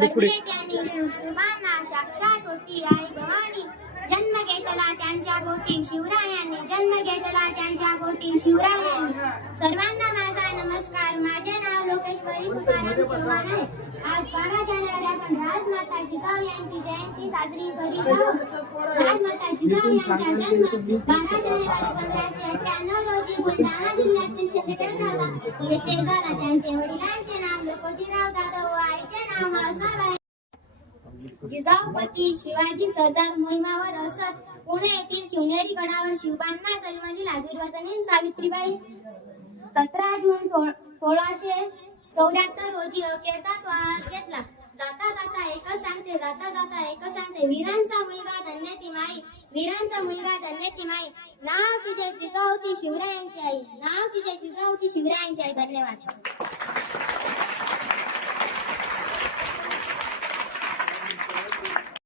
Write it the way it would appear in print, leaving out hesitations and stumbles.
गडबडीत आणि शुभांना साक्षात होती आई भवानी. जन्म घेतला त्यांच्या पोटी शिवरायांनी, जन्म घेतला त्यांच्या पोटी शिवरायांनी. सर्वांना माझा नमस्कार. माझे नाव लोकेश्वरी तुकाराम चव्हाण आहे. आज 12 जानेवारी आपण राजमाता जिजाऊ यांची जयंती साजरी करीत आहोत. राजमाता जिजाऊ यांचा जन्म 12 जानेवारी 1598 रोजी बुलढाणा जिल्ह्यातील सिंदखेड तालुका येथे झाला. त्यांचे वडिलांचे नाव लखोजीराव जाधव व आईचे नाव माळसाबाई. जिजाऊपती शिवाजी सरदार मोहिमावर असत. पुणे येथील शिवनेरी गडावर शिवबांना जन्मली लाभीरवतनी सावित्रीबाई. 17 जून 1674 रोजी अखेरचा श्वास घेतला. जाता जाता एकच सांगते, जाता जाता एकच सांगते, वीरांचा मुलगा धन्यती माई, वीरांचा मुलगा धन्यती माई. नाव तिचे जिजाऊती शिवरायांची आई, नाव तिचे जिजाऊती शिवरायांची आई. धन्यवाद.